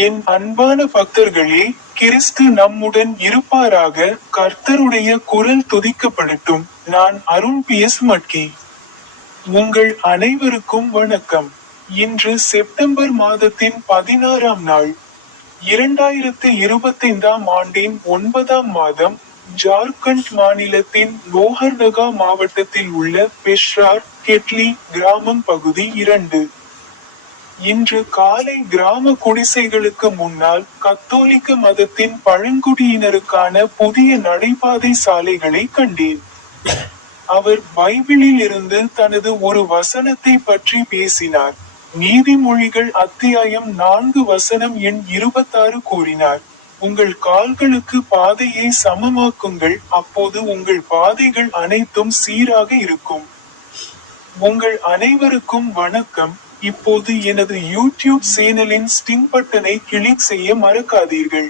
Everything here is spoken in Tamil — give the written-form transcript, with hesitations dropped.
என் அன்பான பக்தர்களே, கிறிஸ்து நம்முடன் இருப்பாராக. கர்த்தருடைய குரல் துதிக்கப்படட்டும். நான் அருண் PS மட்கி. உங்கள் அனைவருக்கும் வணக்கம். இன்று செப்டம்பர் மாதத்தின் 16ஆம் நாள், 2025ஆம் ஆண்டின் 9ஆம் மாதம். ஜார்க்கண்ட் மாநிலத்தின் லோஹர்டகா மாவட்டத்தில் உள்ள பெஷ்ரார் கெட்லி கிராமம் பகுதி 2. இன்று காலை கிராம குடிசைகளுக்கு முன்னால் கத்தோலிக்க மதத்தின் பழங்குடியினருக்கான புதிய நடைபாதை சாலைகளை கண்டேன். அவர் பைபிளில் இருந்து தனது ஒரு வசனத்தை பற்றி பேசினார். நீதிமொழிகள் அத்தியாயம் 4 வசனம் எண் 26 கூறினார், உங்கள் கால்களுக்கு பாதையை சமமாக்குங்கள், அப்போது உங்கள் பாதைகள் அனைத்தும் சீராக இருக்கும். உங்கள் அனைவருக்கும் வணக்கம். இப்போது எனது யூடியூப் சேனலின் ஸ்டிங் பட்டனை கிளிக் செய்ய மறக்காதீர்கள்.